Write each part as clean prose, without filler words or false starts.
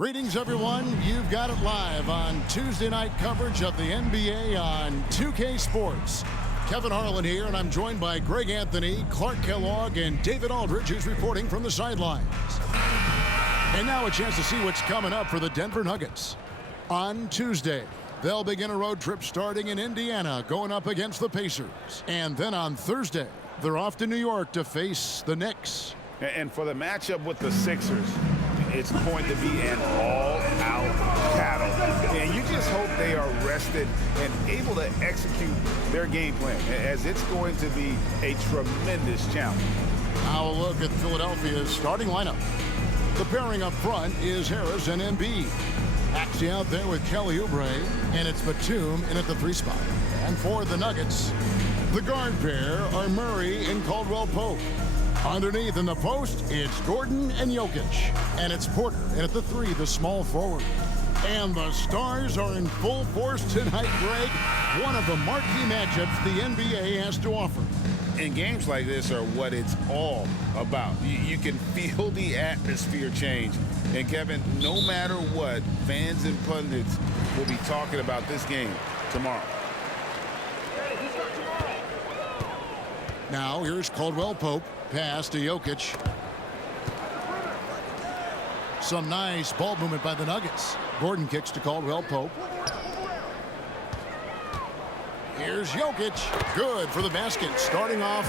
Greetings, everyone. You've got it live on Tuesday night coverage of the NBA on 2K Sports. Kevin Harlan here, and I'm joined by Greg Anthony, Clark Kellogg, and David Aldridge, who's reporting from the sidelines. And now a chance to see what's coming up for the Denver Nuggets. On Tuesday, they'll begin a road trip starting in Indiana, going up against the Pacers. And then on Thursday, they're off to New York to face the Knicks. And for the matchup with the Sixers, it's going to be an all-out battle. And you just hope they are rested and able to execute their game plan, as it's going to be a tremendous challenge. Now a look at Philadelphia's starting lineup. The pairing up front is Harris and Embiid. Axie out there with Kelly Oubre, and it's Batum in at the 3 spot. And for the Nuggets, the guard pair are Murray and Caldwell Pope. Underneath in the post, it's Gordon and Jokic. And it's Porter in at the 3, the small forward. And the Stars are in full force tonight, Greg. One of the marquee matchups the NBA has to offer. And games like this are what it's all about. You can feel the atmosphere change. And Kevin, no matter what, fans and pundits will be talking about this game tomorrow. Now here's Caldwell Pope. Pass to Jokic. Some nice ball movement by the Nuggets. Gordon kicks to Caldwell Pope. Here's Jokic. Good for the basket. Starting off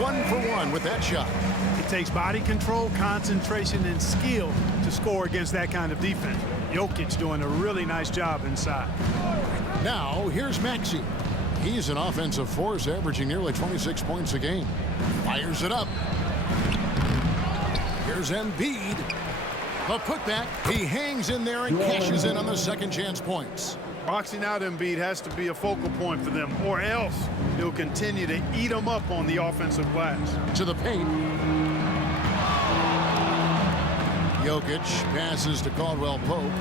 1 for 1 with that shot. It takes body control, concentration, and skill to score against that kind of defense. Jokic doing a really nice job inside. Now here's Maxey. He's an offensive force, averaging nearly 26 points a game. Fires it up. Here's Embiid. The putback. He hangs in there and cashes in on the second chance points. Boxing out Embiid has to be a focal point for them, or else he'll continue to eat them up on the offensive glass. To the paint. Jokic passes to Caldwell Pope.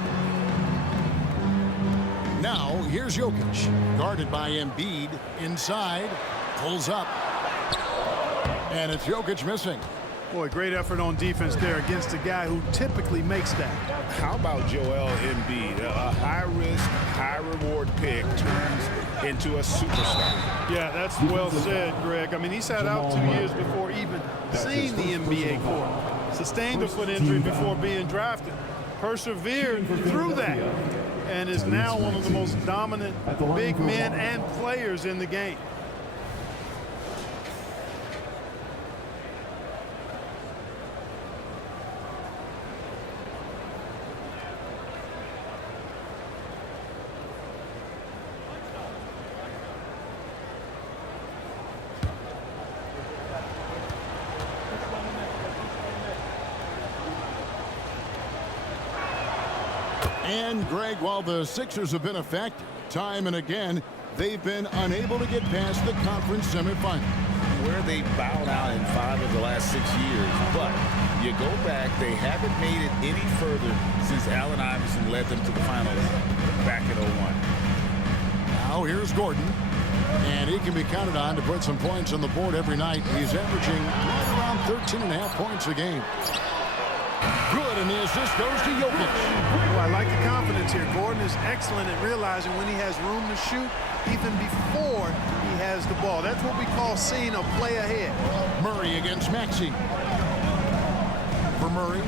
Now, here's Jokic, guarded by Embiid, inside, pulls up, and it's Jokic missing. Boy, great effort on defense there against a guy who typically makes that. How about Joel Embiid? A high-risk, high-reward pick turns into a superstar. Yeah, that's well said, Greg. I mean, he sat out 2 years before even seeing the NBA court. Sustained a foot injury before being drafted. Persevered through that, and is now one of the most dominant big men and players in the game. And, Greg, while the Sixers have been a factor time and again, they've been unable to get past the conference semifinal. Where they bowed out in 5 of the last 6 years. But you go back, they haven't made it any further since Allen Iverson led them to the finals back in 01. Now here's Gordon. And he can be counted on to put some points on the board every night. He's averaging right around 13.5 points a game. Good, and the assist goes to Jokic. Well, I like the confidence here. Gordon is excellent at realizing when he has room to shoot even before he has the ball. That's what we call seeing a play ahead. Murray against Maxey. For Murray.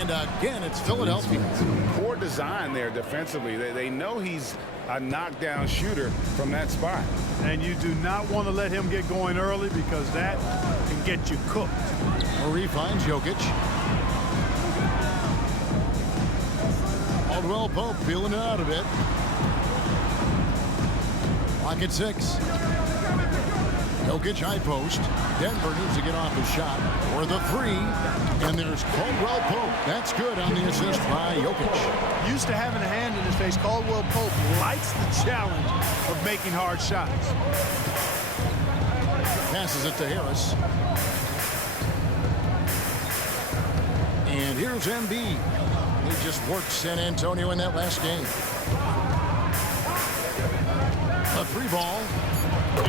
And again, it's Philadelphia. Poor design there defensively. They know he's a knockdown shooter from that spot. And you do not want to let him get going early because that can get you cooked. Murray finds Jokic. Caldwell Pope feeling it out a bit. Clock at 6. Jokic high post. Denver needs to get off his shot for the 3. And there's Caldwell Pope. That's good on the assist by Jokic. Used to having a hand in his face, Caldwell Pope likes the challenge of making hard shots. Passes it to Harris. And here's Embiid. He just worked San Antonio in that last game. A 3 ball.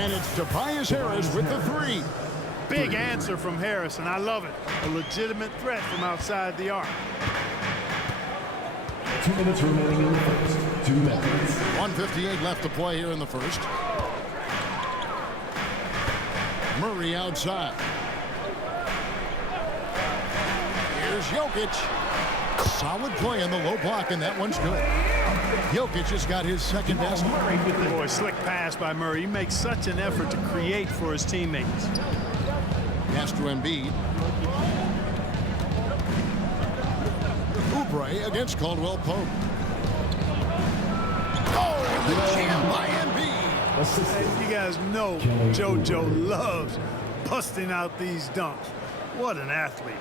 And it's Tobias Harris with the 3. Big answer from Harris, and I love it. A legitimate threat from outside the arc. 2 minutes remaining in the first. 2 minutes. 1:58 left to play here in the first. Murray outside. Here's Jokic. Solid play in the low block, and that one's good. Jokic just got his second basket. Boy, slick pass by Murray. He makes such an effort to create for his teammates. Pass to Embiid. Oubre against Caldwell Pope. Oh, the jam by Embiid. You guys know JoJo loves busting out these dunks. What an athlete.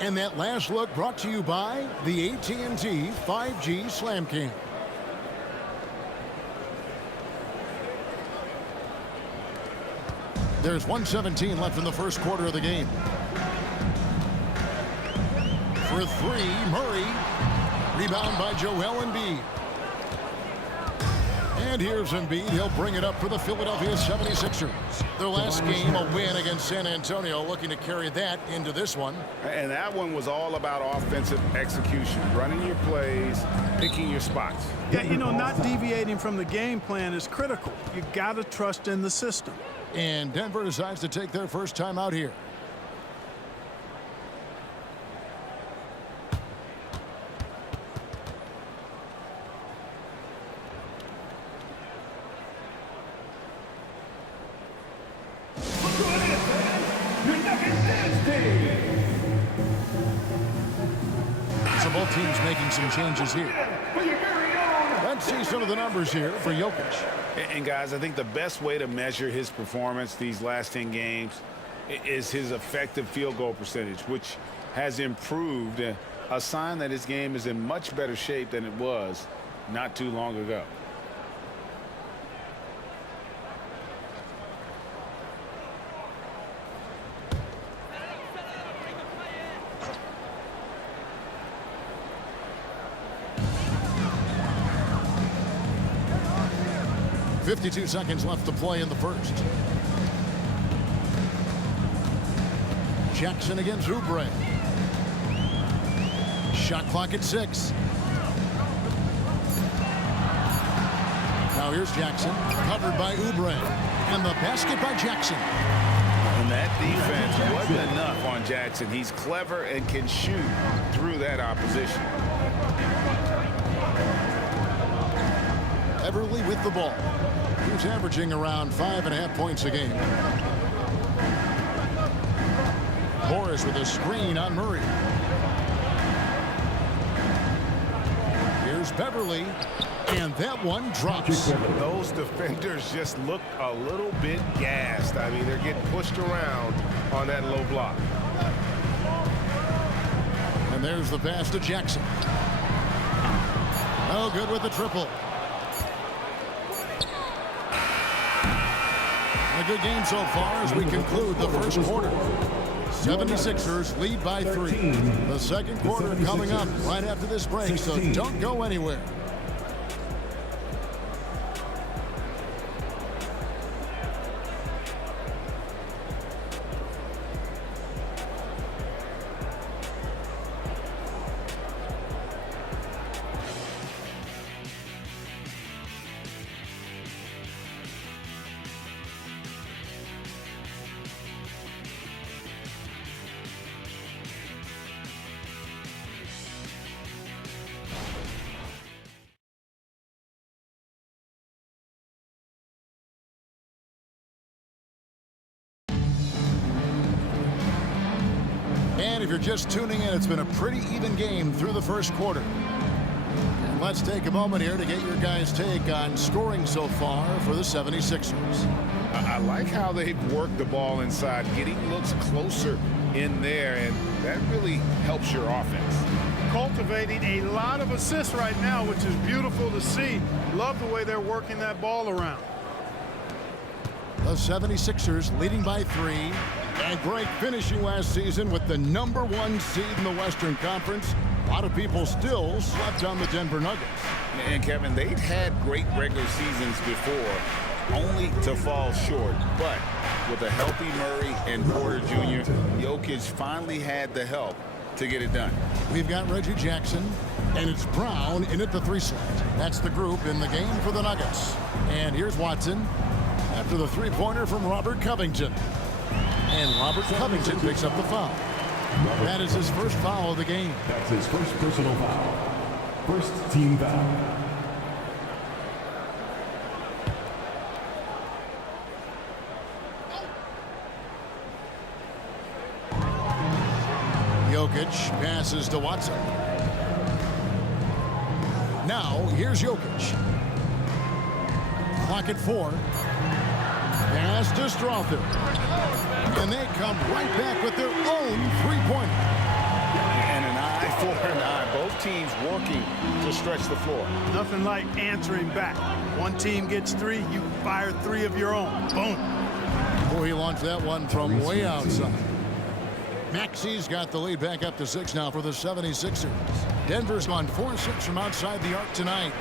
And that last look brought to you by the AT&T 5G Slam Cam. There's 1:17 left in the first quarter of the game. For three, Murray. Rebound by Joel Embiid. And here's Embiid. He'll bring it up for the Philadelphia 76ers. Their last game, a win against San Antonio, looking to carry that into this one. And that one was all about offensive execution, running your plays, picking your spots. Yeah, you know, not deviating from the game plan is critical. You got to trust in the system. And Denver decides to take their first time out here. So both teams making some changes here. Let's see some of the numbers here for Jokic. And guys, I think the best way to measure his performance these last 10 games is his effective field goal percentage, which has improved, a sign that his game is in much better shape than it was not too long ago. .52 seconds left to play in the first. Jackson against Oubre. Shot clock at 6. Now here's Jackson, covered by Oubre. And the basket by Jackson. And that defense wasn't enough on Jackson. He's clever and can shoot through that opposition. Everly with the ball. He's averaging around 5.5 points a game. Morris with a screen on Murray. Here's Beverly. And that one drops. Those defenders just look a little bit gassed. I mean, they're getting pushed around on that low block. And there's the pass to Jackson. Oh, good with the triple. A good game so far as we conclude the first quarter. 76ers lead by 3. The second quarter coming up right after this break, so don't go anywhere. And if you're just tuning in, it's been a pretty even game through the first quarter. And let's take a moment here to get your guys' take on scoring so far for the 76ers. I like how they've worked the ball inside, getting looks closer in there, and that really helps your offense. Cultivating a lot of assists right now, which is beautiful to see. Love the way they're working that ball around. The 76ers leading by 3. And Greg, finishing last season with the #1 seed in the Western Conference. A lot of people still slept on the Denver Nuggets. And Kevin, they'd had great regular seasons before, only to fall short. But with a healthy Murray and Porter Jr., Jokic finally had the help to get it done. We've got Reggie Jackson, and it's Brown in at the 3 slot. That's the group in the game for the Nuggets. And here's Watson after the three-pointer from Robert Covington. And Robert Covington picks up the foul. That is his first foul of the game. That's his first personal foul. First team foul. Jokic passes to Watson. Now, here's Jokic. Clock at 4. Pass to Strother. And they come right back with their own three-pointer. And an eye for an eye. Both teams working to stretch the floor. Nothing like answering back. One team gets 3, you fire 3 of your own. Boom. Boy, he launched that one from way outside. Maxi's got the lead back up to 6 now for the 76ers. Denver's gone 4-6 from outside the arc tonight.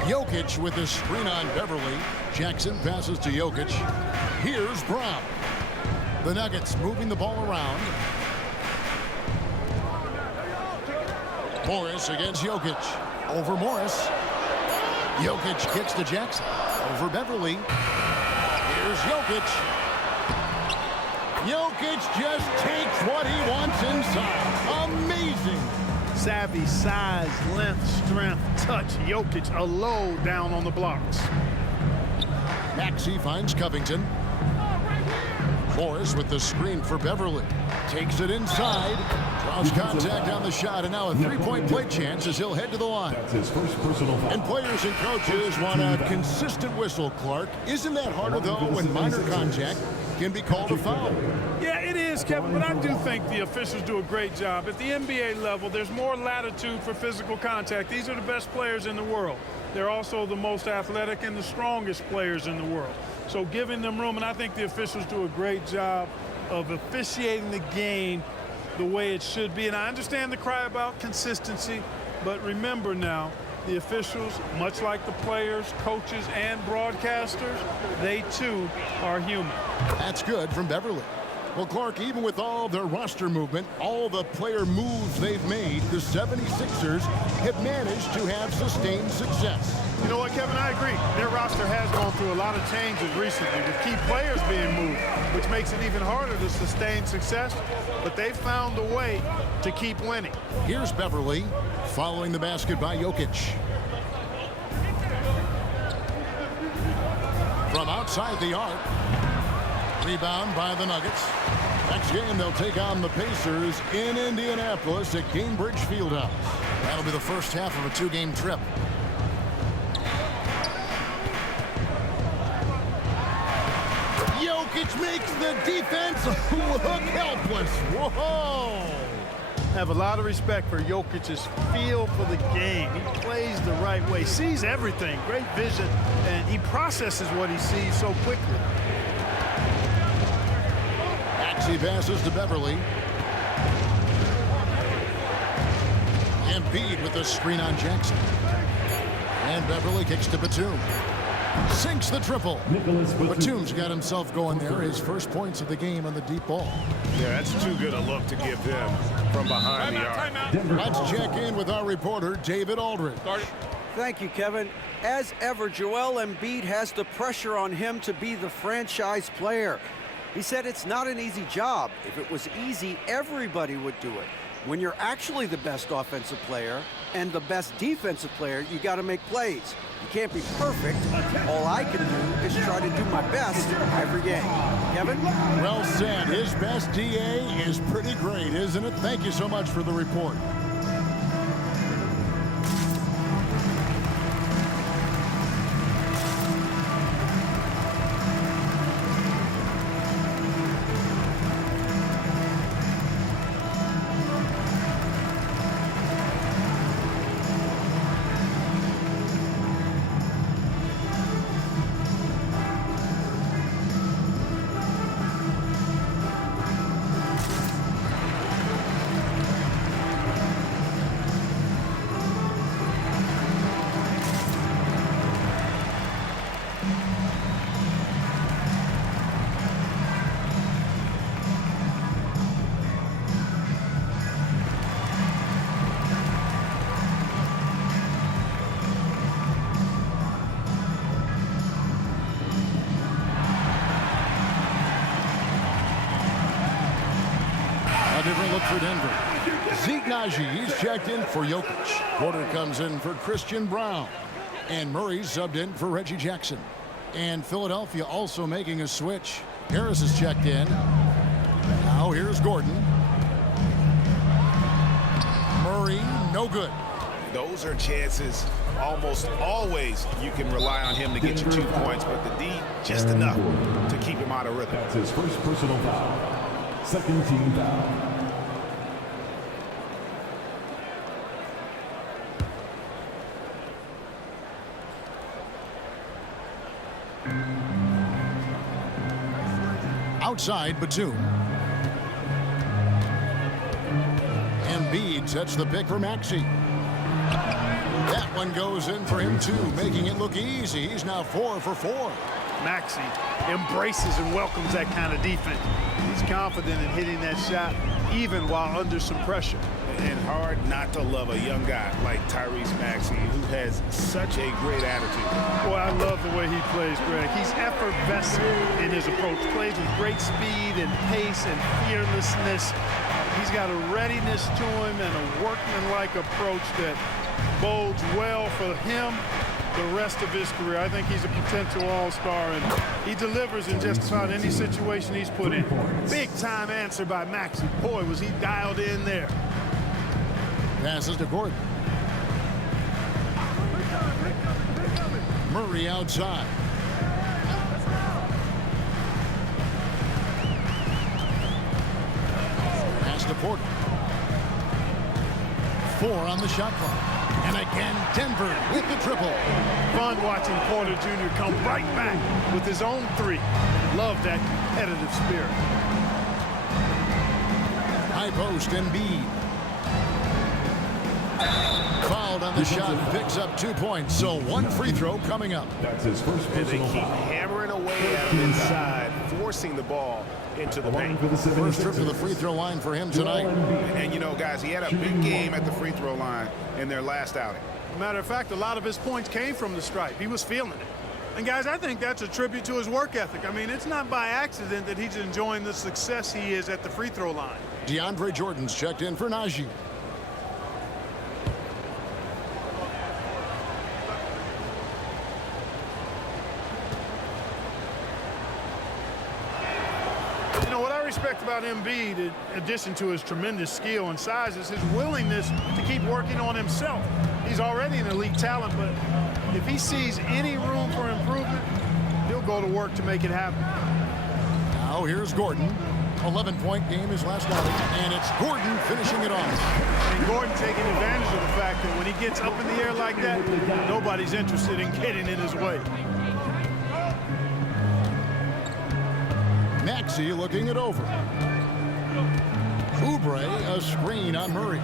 Jokic with the screen on Beverly. Jackson passes to Jokic. Here's Brown. The Nuggets moving the ball around. Morris against Jokic. Over Morris. Jokic gets to Jackson. Over Beverly. Here's Jokic. Jokic just takes what he wants inside. Amazing. Savvy, size, length, strength, touch. Jokic a low down on the blocks. Maxey finds Covington. Morris with the screen for Beverly. Takes it inside. Draws contact on the shot, and now a three-point play chance as he'll head to the line. That's his first personal foul. And players and coaches want a consistent whistle, Clark. Isn't that harder, though, when minor contact can be called a foul? Yeah, it is, Kevin, but I do think the officials do a great job. At the NBA level, there's more latitude for physical contact. These are the best players in the world. They're also the most athletic and the strongest players in the world. So giving them room, and I think the officials do a great job of officiating the game the way it should be. And I understand the cry about consistency, but remember now, the officials, much like the players, coaches, and broadcasters, they too are human. That's good from Beverly. Well, Clark, even with all their roster movement, all the player moves they've made, the 76ers have managed to have sustained success. You know what, Kevin? I agree. Their roster has gone through a lot of changes recently with key players being moved, which makes it even harder to sustain success. But they've found a way to keep winning. Here's Beverly following the basket by Jokic. From outside the arc. Rebound by the Nuggets. Next game, they'll take on the Pacers in Indianapolis at Gainbridge Fieldhouse. That'll be the first half of a 2-game trip. Jokic makes the defense look helpless. Whoa! Have a lot of respect for Jokic's feel for the game. He plays the right way, sees everything, great vision, and he processes what he sees so quickly. He passes to Beverly. Embiid with the screen on Jackson. And Beverly kicks to Batum. Sinks the triple. Batum's got himself going there. His first points of the game on the deep ball. Yeah, that's too good a look to give them from behind the arc. Let's check in with our reporter, David Aldridge. Thank you, Kevin. As ever, Joel Embiid has the pressure on him to be the franchise player. He said it's not an easy job. If it was easy, everybody would do it. When you're actually the best offensive player and the best defensive player, you got to make plays. You can't be perfect. All I can do is try to do my best every game. Kevin? Well said. His best DA is pretty great, isn't it? Thank you so much for the report. for Denver. Zeke Nnaji, he's checked in for Jokic. Porter comes in for Christian Braun. And Murray's subbed in for Reggie Jackson. And Philadelphia also making a switch. Harris is checked in. Now here's Gordon. Murray, no good. Those are chances almost always you can rely on him to get you 2 points, but the D just enough to keep him out of rhythm. That's his first personal foul. Second team foul. Outside, Batum. Embiid sets the pick for Maxey. That one goes in for him, too, making it look easy. He's now 4 for 4. Maxey embraces and welcomes that kind of defense. He's confident in hitting that shot even while under some pressure. And hard not to love a young guy like Tyrese Maxey, who has such a great attitude. Boy, I love the way he plays, Greg. He's effervescent in his approach. Plays with great speed and pace and fearlessness. He's got a readiness to him and a workmanlike approach that bodes well for him the rest of his career. I think he's a potential all-star, and he delivers in just about any situation he's put in. Big-time answer by Maxey. Boy, was he dialed in there. Passes to Gordon. Murray outside. Pass to Porter. 4 on the shot clock. And again, Denver with the triple. Fun watching Porter Jr. come right back with his own 3. Love that competitive spirit. High post, Embiid. Fouled on the shot and picks up 2 points. So 1 free throw coming up. That's his first And they personal keep foul. hammering away at him inside, forcing the ball into the paint. For the First trip to the 76ers. free throw line for him tonight. And, you know, guys, he had a big game at the free throw line in their last outing. Matter of fact, a lot of his points came from the stripe. He was feeling it. And, guys, I think that's a tribute to his work ethic. I mean, it's not by accident that he's enjoying the success he is at the free throw line. DeAndre Jordan's checked in for Nnaji. You know, what I respect about Embiid, in addition to his tremendous skill and size, is his willingness to keep working on himself. He's already an elite talent, but if he sees any room for improvement, he'll go to work to make it happen. Now here's Gordon. 11-point game his last outing, and it's Gordon finishing it off. And Gordon taking advantage of the fact that when he gets up in the air like that, nobody's interested in getting in his way. Maxey looking it over. Oubre, a screen on Murray.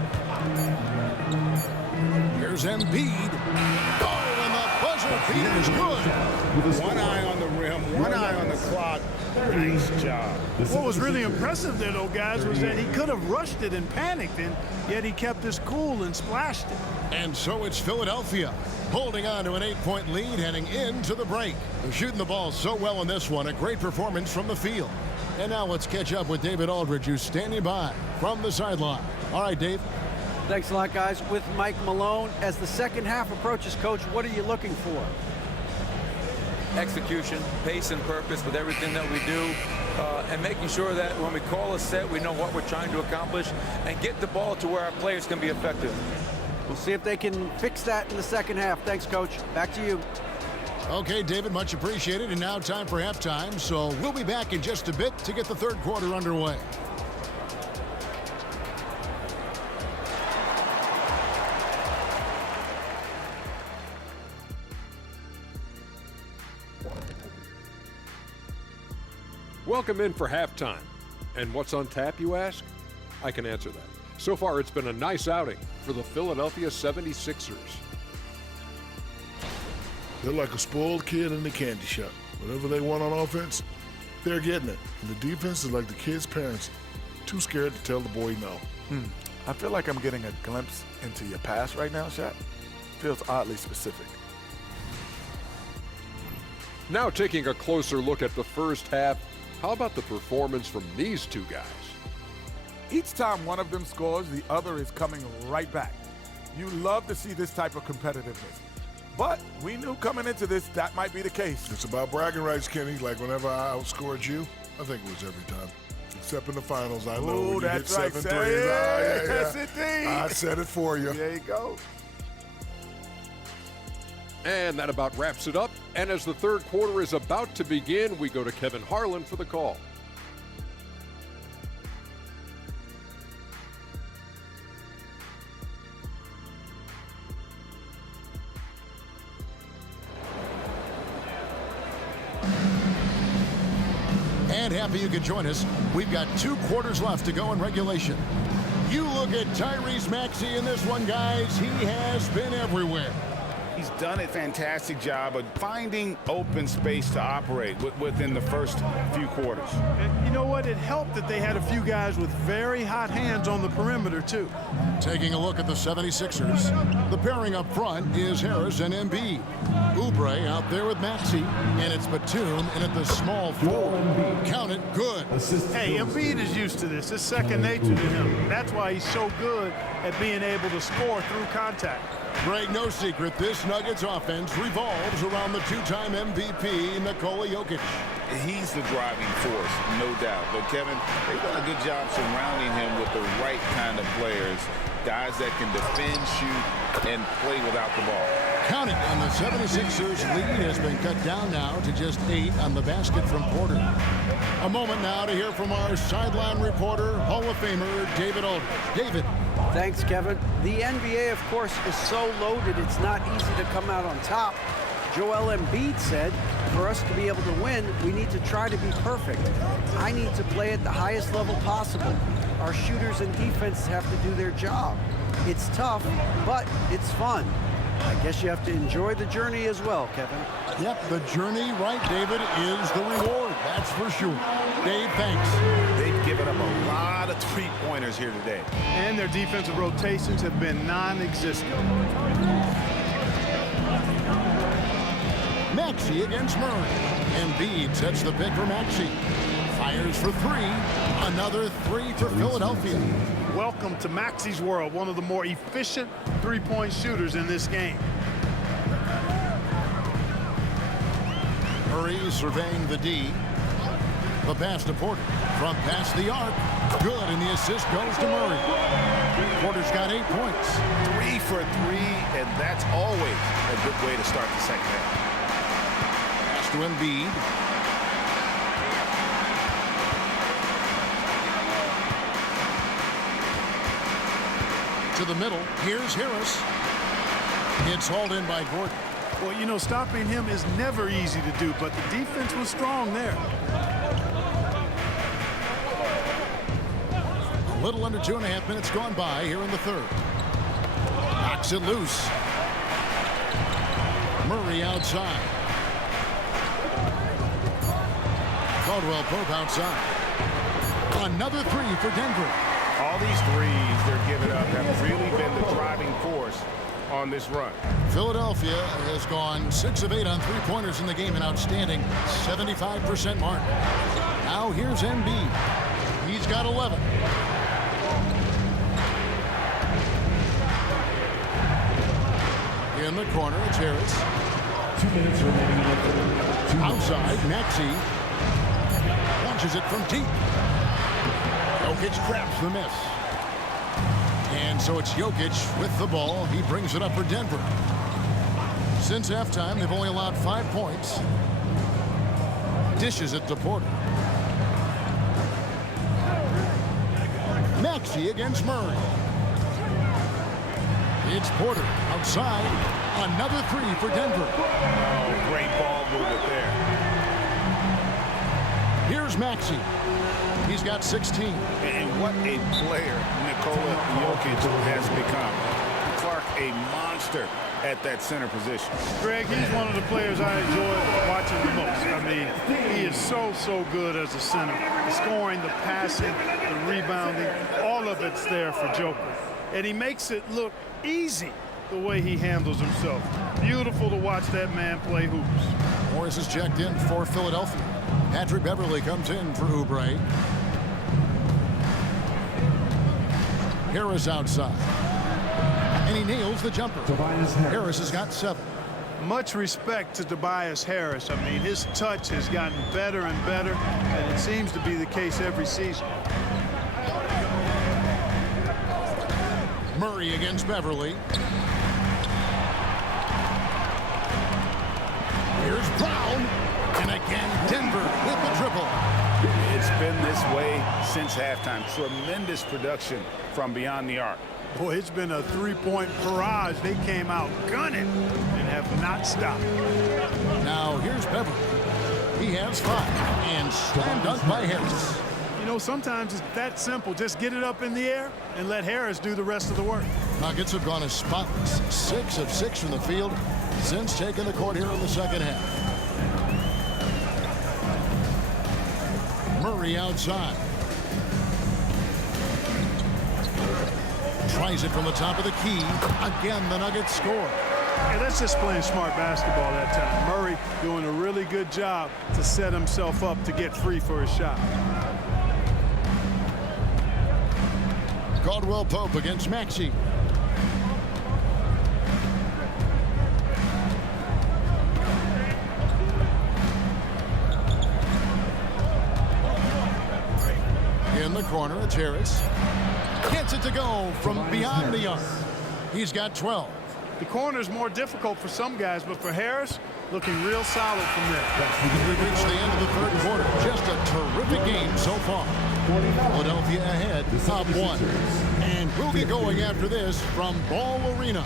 Here's Embiid. Oh, and the buzzer beater is good. One eye on the rim, one eye on the clock. Nice job. What was really impressive there, though, guys, was that he could have rushed it and panicked, and yet he kept his cool and splashed it. And so it's Philadelphia holding on to an 8-point lead heading into the break. They're shooting the ball so well in this one. A great performance from the field. And now let's catch up with David Aldridge, who's standing by from the sideline. All right, Dave. Thanks a lot, guys. With Mike Malone, as the second half approaches, Coach, what are you looking for? Execution, pace and purpose with everything that we do, and making sure that when we call a set, we know what we're trying to accomplish and get the ball to where our players can be effective. We'll see if they can fix that in the second half. Thanks, Coach. Back to you. Okay, David, much appreciated. And now time for halftime. So we'll be back in just a bit to get the third quarter underway. Welcome in for halftime. And what's on tap, you ask? I can answer that. So far, it's been a nice outing for the Philadelphia 76ers. They're like a spoiled kid in the candy shop. Whatever they want on offense, they're getting it. And the defense is like the kid's parents, too scared to tell the boy no. I feel like I'm getting a glimpse into your past right now, Shaq. Feels oddly specific. Now taking a closer look at the first half, how about the performance from these two guys? Each time one of them scores, the other is coming right back. You love to see this type of competitiveness. But we knew coming into this that might be the case. It's about bragging rights, Kenny. Like whenever I outscored you, I think it was every time. Except in the finals, I know when you hit 7 threes. Yes, indeed. I said it for you. There you go. And that about wraps it up. And as the third quarter is about to begin, we go to Kevin Harlan for the call. And happy you could join us. We've got 2 quarters left to go in regulation. You look at Tyrese Maxey in this one, guys. He has been everywhere. He's done a fantastic job of finding open space to operate within the first few quarters. And you know what? It helped that they had a few guys with very hot hands on the perimeter, too. Taking a look at the 76ers. The pairing up front is Harris and Embiid. Oubre out there with Maxey, and it's Batum in at the small forward. Count it, good. Hey, Embiid is used to this. It's second nature to him. That's why he's so good at being able to score through contact. Greg, no secret, this Nuggets offense revolves around the 2-time MVP, Nikola Jokic. He's the driving force, no doubt. But, Kevin, they've done a good job surrounding him with the right kind of players, guys that can defend, shoot, and play without the ball. Count it, and the 76ers lead has been cut down now to just 8 on the basket from Porter. A moment now to hear from our sideline reporter, Hall of Famer David Aldridge. David. Thanks, Kevin. The NBA, of course, is so loaded it's not easy to come out on top. Joel Embiid said, for us to be able to win, we need to try to be perfect. I need to play at the highest level possible. Our shooters and defense have to do their job. It's tough, but it's fun. I guess you have to enjoy the journey as well, Kevin. Yep, the journey, right, David, is the reward. That's for sure. Dave, thanks. They've given up a lot of three-pointers here today. And their defensive rotations have been non-existent. Maxey against Murray. Embiid sets the pick for Maxey. Fires for 3. Another 3 for Philadelphia. Welcome to Maxey's world, one of the more efficient three-point shooters in this game. Murray surveying the D. The pass to Porter. From past the arc. Good, and the assist goes to Murray. Porter's got 8 points. 3 for 3, and that's always a good way to start the second half. Pass to Embiid. To the middle. Here's Harris. It's hauled in by Gordon. Well, you know, stopping him is never easy to do, but the defense was strong there. A little under 2.5 minutes gone by here in the third. Knocks it loose. Murray outside. Caldwell Pope outside. Another 3 for Denver. All these threes they're giving up have really been the driving force on this run. Philadelphia has gone 6 of 8 on three-pointers in the game, an outstanding 75% mark. Now here's Embiid. He's got 11. In the corner, it's Harris. 2 minutes remaining in the third. Outside, Maxey launches it from deep. Jokic grabs the miss. And so it's Jokic with the ball. He brings it up for Denver. Since halftime, they've only allowed 5 points. Dishes it to Porter. Maxey against Murray. It's Porter outside. Another 3 for Denver. Oh, great ball movement there. Here's Maxey. He's got 16. And what a player Nikola Jokic has become. Clark, a monster at that center position. Greg, he's one of the players I enjoy watching the most. I mean, he is so good as a center. The scoring, the passing, the rebounding, all of it's there for Joker. And he makes it look easy the way he handles himself. Beautiful to watch that man play hoops. Morris is checked in for Philadelphia. Patrick Beverley comes in for Oubre. Harris outside. And he nails the jumper. Harris has got 7. Much respect to Tobias Harris. I mean, his touch has gotten better and better, and it seems to be the case every season. Murray against Beverly. Here's Brown. And again, Denver with the triple. It's been this way since halftime. Tremendous production from beyond the arc. Boy, it's been a three-point barrage. They came out gunning and have not stopped. Now here's Beverly. He has 5. And slam dunk by Harris. You know, sometimes it's that simple. Just get it up in the air and let Harris do the rest of the work. Nuggets have gone as spotless. 6 of 6 from the field since taking the court here in the second half. Murray outside. Tries it from the top of the key. Again, the Nuggets score. Yeah, that's just playing smart basketball that time. Murray doing a really good job to set himself up to get free for his shot. Caldwell Pope against Maxey. In the corner, it's Harris. Gets it to go from beyond the arc. He's got 12. The corner is more difficult for some guys, but for Harris, looking real solid from there. We've reached the end of the third quarter. Just a terrific game so far. Philadelphia ahead, up 1. And we'll get going after this from Ball Arena.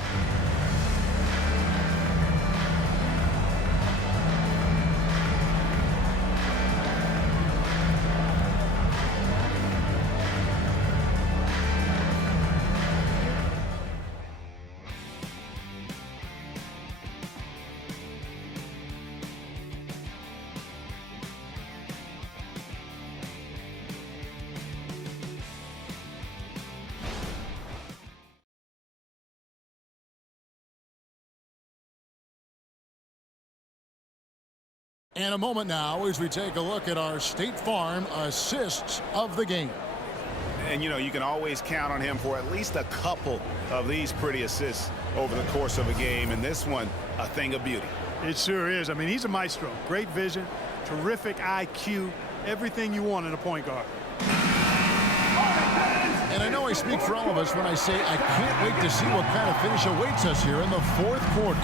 And a moment now as we take a look at our State Farm assists of the game. And, you know, you can always count on him for at least a couple of these pretty assists over the course of a game. And this one, a thing of beauty. It sure is. I mean, he's a maestro. Great vision, terrific IQ, everything you want in a point guard. And I know I speak for all of us when I say I can't wait to see what kind of finish awaits us here in the fourth quarter.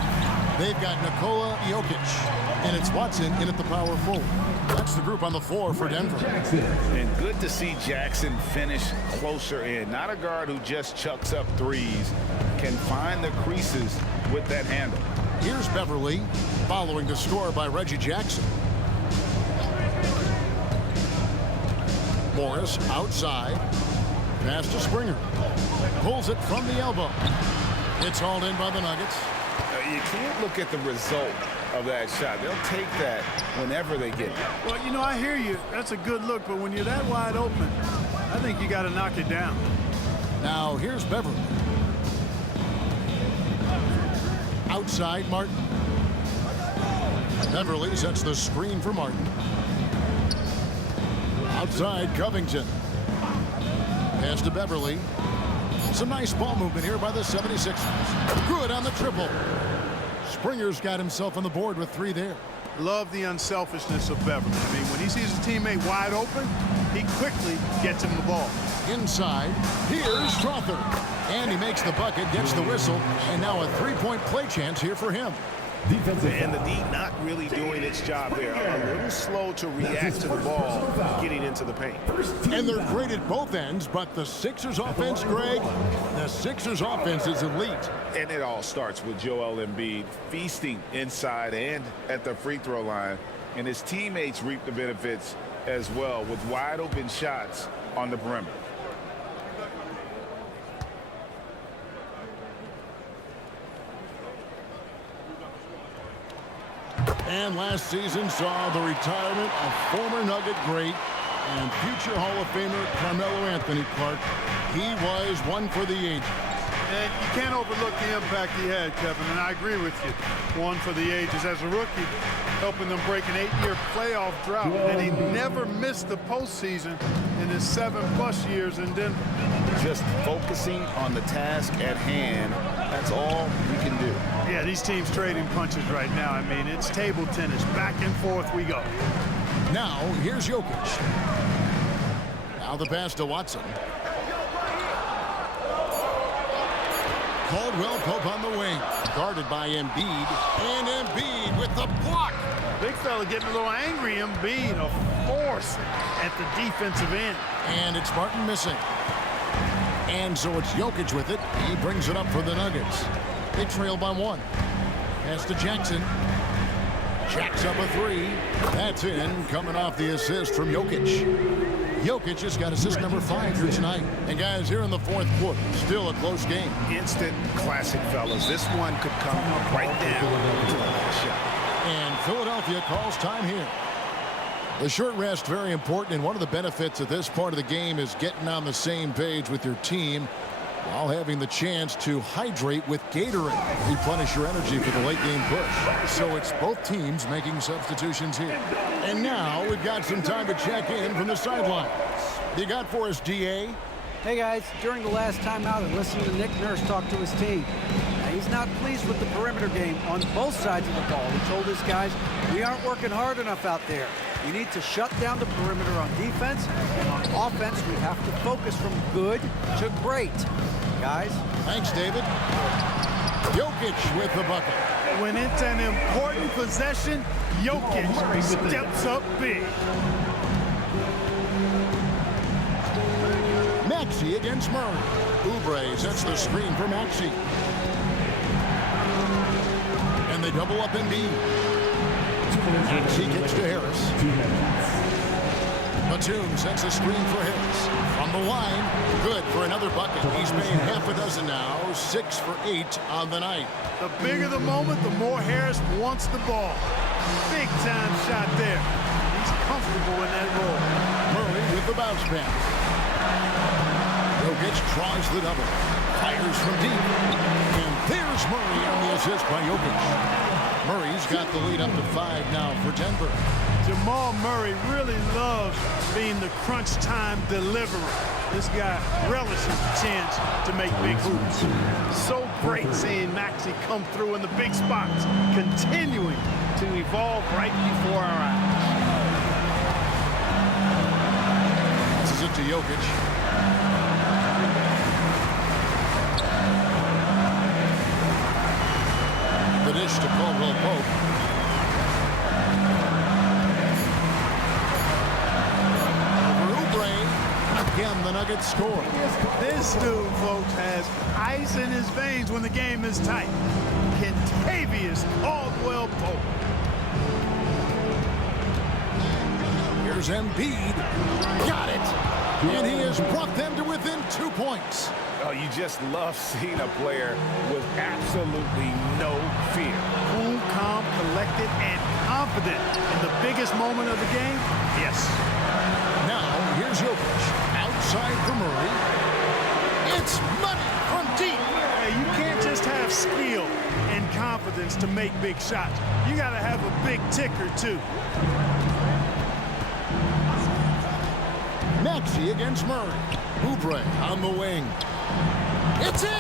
They've got Nikola Jokic, and it's Watson in at the power forward. That's the group on the floor for Denver. And good to see Jackson finish closer in. Not a guard who just chucks up threes, can find the creases with that handle. Here's Beverly, following the score by Reggie Jackson. Morris outside. Pass to Springer. Pulls it from the elbow. It's hauled in by the Nuggets. You can't look at the result of that shot. They'll take that whenever they get it. Well, you know, I hear you. That's a good look, but when you're that wide open, I think you got to knock it down. Now here's Beverly. Outside Martin. Beverly sets the screen for Martin. Outside Covington. Pass to Beverly. Some nice ball movement here by the 76ers. Good on the triple. Springer's got himself on the board with 3 there. Love the unselfishness of Beverly. I mean, when he sees his teammate wide open, he quickly gets him the ball. Inside, here's Strawther. And he makes the bucket, gets the whistle, and now a 3-point play chance here for him. And the D not really doing its job there. A little slow to react to the ball getting into the paint. And they're great at both ends, but the Sixers offense, Greg, the Sixers offense is elite. And it all starts with Joel Embiid feasting inside and at the free throw line. And his teammates reap the benefits as well with wide open shots on the perimeter. And last season saw the retirement of former Nugget great and future Hall of Famer Carmelo Anthony Clark. He was one for the ages. And you can't overlook the impact he had, Kevin, and I agree with you. One for the ages. As a rookie, helping them break an 8-year playoff drought, and he never missed the postseason in his 7+ years in Denver. just focusing on the task at hand. That's all we can do. Yeah, these teams trading punches right now. I mean, it's table tennis. Back and forth we go. Now, here's Jokic. Now the pass to Watson. Caldwell Pope on the wing. Guarded by Embiid. And Embiid with the block. Big fella getting a little angry. Embiid, a force at the defensive end. And it's Martin missing. And so it's Jokic with it. He brings it up for the Nuggets. They trail by 1. Pass to Jackson. Jacks up a 3. That's in, coming off the assist from Jokic. Jokic has got assist number 5 here tonight. And guys, here in the fourth quarter, still a close game. Instant classic, fellas. This one could come right down to the last shot. And Philadelphia calls time here. The short rest, very important, and one of the benefits of this part of the game is getting on the same page with your team while having the chance to hydrate with Gatorade. Replenish your energy for the late game push. So it's both teams making substitutions here. And now we've got some time to check in from the sidelines. You got for us, DA? Hey guys, during the last timeout and listening to Nick Nurse talk to his team. Now, he's not pleased with the perimeter game on both sides of the ball. He told his guys, we aren't working hard enough out there. We need to shut down the perimeter on defense, and on offense, we have to focus from good to great. Guys? Thanks, David. Jokic with the bucket. When it's an important possession, Jokic steps up big. Maxey against Murray. Oubre sets the screen for Maxey. And they double up Embiid. Maxey kicks to Harris. Batum sets a screen for Harris. From the line, good for another bucket. He's made half a dozen now, 6 for 8 on the night. The bigger the moment, the more Harris wants the ball. Big time shot there. He's comfortable in that role. Murray with the bounce pass. Jokic tries the double. Fires from deep. And there's Murray on the assist by Jokic. Murray's got the lead up to 5 now for Denver. Jamal Murray really loves being the crunch time deliverer. This guy relishes the chance to make big hoops. So great seeing Maxey come through in the big spots, continuing to evolve right before our eyes. This is it to Jokic. The dish to Caldwell Pope. Over Oubre. Again, the Nuggets score. This dude, folks, has ice in his veins when the game is tight. Kentavious Caldwell Pope. Here's Embiid. Got it. And he has brought them to within 2 points. Oh, you just love seeing a player with absolutely no fear. Cool, calm, collected, and confident in the biggest moment of the game. Yes. Now, here's Jokic. Outside for Murray. It's money from deep. Hey, you can't just have skill and confidence to make big shots. You got to have a big ticker, too. Maxey against Murray. Oubre on the wing. It's in!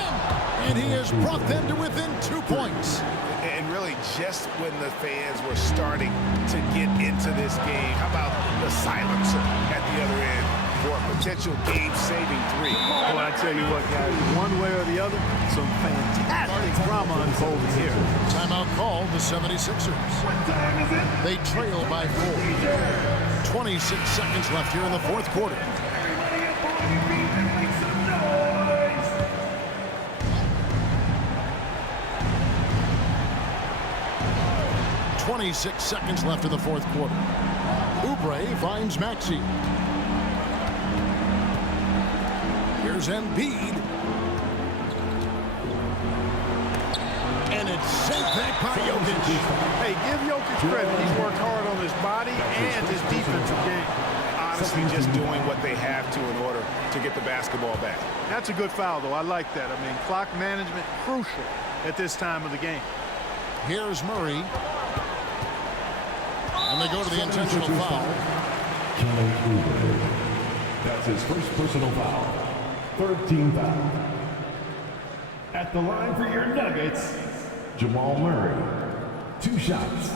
And he has brought them to within 2 points. And really, just when the fans were starting to get into this game, how about the silencer at the other end for a potential game-saving 3? Well, I tell you what, guys, one way or the other, some fantastic drama unfolding here. Timeout called the 76ers. They trail by 4. 26 seconds left here in the fourth quarter. .26 seconds left in the fourth quarter. Oubre finds Maxey. Here's Embiid. And it's sent back by Jokic. Hey, give Jokic credit. He's worked hard on his body and his defensive game. Honestly, just doing what they have to in order to get the basketball back. That's a good foul, though. I like that. I mean, clock management crucial at this time of the game. Here's Murray. And they go to the intentional foul. Kelly Oubre. That's his first personal foul. Third team foul. At the line for your Nuggets, Jamal Murray. 2 shots.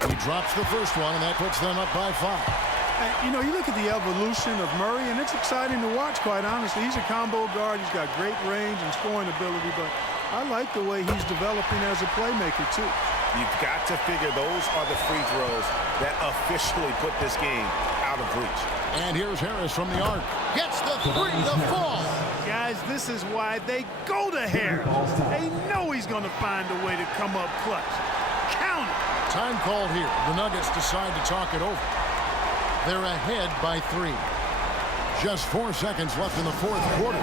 He drops the first one, and that puts them up by 5. And, you know, you look at the evolution of Murray, and it's exciting to watch, quite honestly. He's a combo guard. He's got great range and scoring ability, but I like the way he's developing as a playmaker, too. You've got to figure those are the free throws that officially put this game out of reach. And here's Harris from the arc. Gets the 3 to fall. Guys, this is why they go to Harris. They know he's going to find a way to come up clutch. Count it. Time called here. The Nuggets decide to talk it over. They're ahead by 3. Just 4 seconds left in the fourth quarter.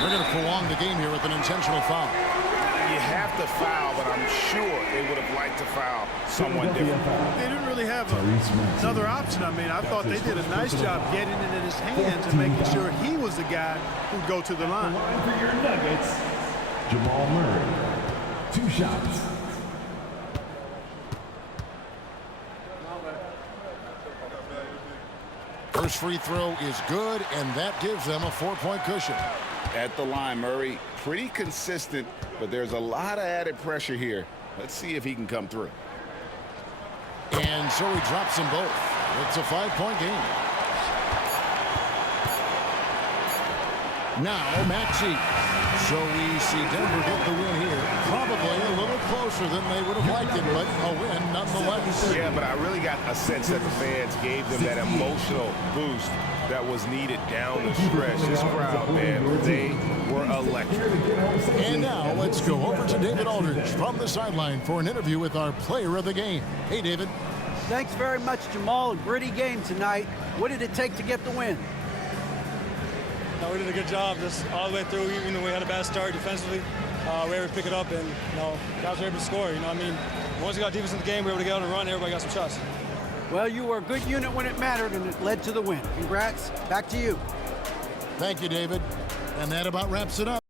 They're going to prolong the game here with an intentional foul. You have to foul, but I'm sure they would have liked to foul someone different. They didn't really have another option. I mean, I thought they did a nice job getting it in his hands and making sure he was the guy who'd go to the line. The line for your Nuggets, Jamal Murray. 2 shots. First free throw is good, and that gives them a 4-point cushion. At the line, Murray, pretty consistent, but there's a lot of added pressure here. Let's see if he can come through. And so he drops them both. It's a 5-point game. Now, Maxey. So we see Denver get the win here. Probably a little closer than they would have liked it, but a win nonetheless. Yeah, but I really got a sense that the fans gave them that emotional boost that was needed down the stretch. This crowd, man, they were electric. And now let's go over to David Aldridge from the sideline for an interview with our player of the game. Hey, David. Thanks very much, Jamal. Gritty game tonight. What did it take to get the win? No, we did a good job just all the way through. Even though we had a bad start defensively, we were able to pick it up, and guys were able to score. You know what I mean? Once we got defense in the game, we were able to get on a run. Everybody got some shots. Well, you were a good unit when it mattered, and it led to the win. Congrats. Back to you. Thank you, David. And that about wraps it up.